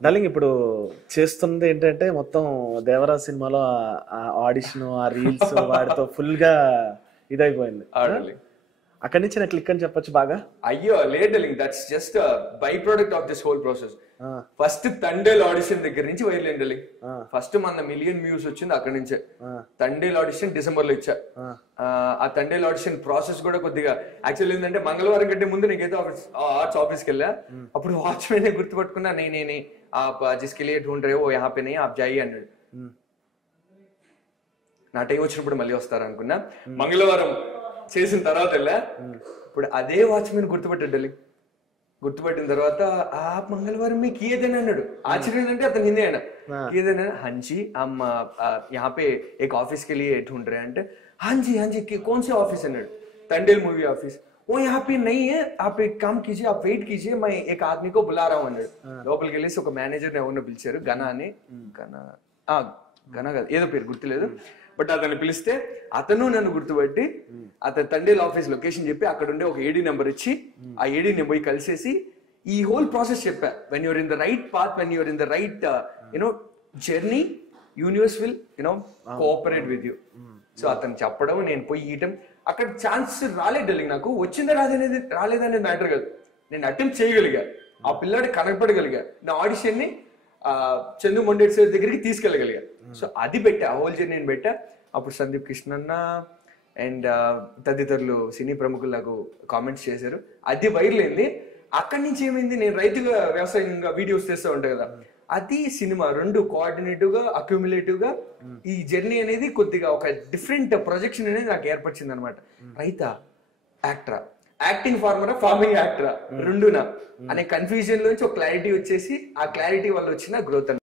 Darling ఇప్పుడు చేస్తుంది ఏంటంటే మొత్తం దేవరా సినిమాలో ఆ ఆడిషన్ ఆ రీల్స్ వాడితో ఫుల్ గా ఇదైపోయింది. అక్కడి నుంచి నాకు క్లిక్ అని చెప్పొచ్చు బాగా. అయ్యో లేదు, that's just by product of this whole process. First Thandel audition దగ్గర నుంచి వైరల్ అయింది. ఫస్ట్ మన 1 million వ్యూస్ వచ్చింది అక్కడి నుంచే. తండేల్ ఆడిషన్ డిసెంబర్ లో ఇచ్చా. ఆ తండేల్ ఆడిషన్ ప్రాసెస్ కూడా కొద్దిగా యాక్చువల్ ఏంటంటే మంగళవారం కంటే ముందు నీకైతే ఆర్ట్స్ ఆఫీస్కి వెళ్ళా. అప్పుడు వాచ్మెన్ గుర్తుపట్టుకున్నా, నేనే आप जिसके लिए ढूंढ रहे हो वो यहाँ पे नहीं, आप जाइए అన్నాడు. నా టైం వచ్చినప్పుడు మళ్ళీ వస్తారు అనుకున్నా. మంగళవారం చేసిన తర్వాత వెళ్ళా. ఇప్పుడు అదే వాచ్మెన్ గుర్తుపట్టాడు. గుర్తుపట్టిన తర్వాత ఆ మంగళవారం మీకు కియేదేనా అన్నాడు. ఆశ్చర్యం ఏంటంటే అతను హిందీ అయినా కియేదేనా హంజీ అమ్మ यहाँ पे एक ऑफिस के लिए ढूंढ रहे हैं అంటే हाँ जी कौन से ऑफिस అన్నాడు. Thandel movie office. वो यहाँ पे नहीं है, आप एक काम कीजिए, आप वेट कीजिए, मैं एक आदमी को बुला रहा हूँ అన్నాడు. లోపలికి వెళ్ళేసి ఒక మేనేజర్ ఎవరినో పిలిచారు, గనా అని. గనా కాదు, ఏదో పేరు గుర్తులేదు. బట్ అతన్ని పిలిస్తే అతను నన్ను గుర్తుపట్టి అతను తండేల్ ఆఫీస్ లొకేషన్ చెప్పి అక్కడ ఉండే ఒక ఏడీ నెంబర్ ఇచ్చి ఆ ఏడీని పోయి కలిసేసి ఈ హోల్ ప్రాసెస్ చెప్పా. When you're in the right path, when you're in the right journey, universe will cooperate with you. So అతను చెప్పడం, నేను పోయి ఈయటం. అక్కడ ఛాన్స్ రాలేదు నాకు. వచ్చిందా రాలేదనేది మ్యాటర్ కాదు. నేను అటెంప్ట్ చేయగలిగా, ఆ పిల్లాడి కనపడగలిగా, నా ఆడిషన్ ని చందు మొండేటి సార్ దగ్గరికి తీసుకెళ్ళగలిగా. సో అది పెట్టా, ఆ హోల్ జర్నీ పెట్టా. అప్పుడు సందీప్ కృష్ణన్న అండ్ తదితరులు సినీ ప్రముఖులు నాకు కామెంట్స్ చేశారు. అది వైరల్ అయింది. అక్కడి నుంచి ఏమైంది, నేను రైతుగా వ్యవసాయంగా వీడియోస్ చేస్తూ ఉంటాను కదా, అది సినిమా రెండు కోఆర్డినేటివ్ గా అక్యూములేటివ్ గా ఈ జర్నీ అనేది కొద్దిగా ఒక డిఫరెంట్ ప్రొజెక్షన్ అనేది నాకు ఏర్పరిచింది అనమాట. రైతా, యాక్టరా, యాక్టింగ్ ఫార్మరా, ఫార్మింగ్ యాక్టరా, రెండునా అనే కన్ఫ్యూజన్ లోంచి ఒక క్లారిటీ వచ్చేసి ఆ క్లారిటీ వల్ల వచ్చిన గ్రోత్.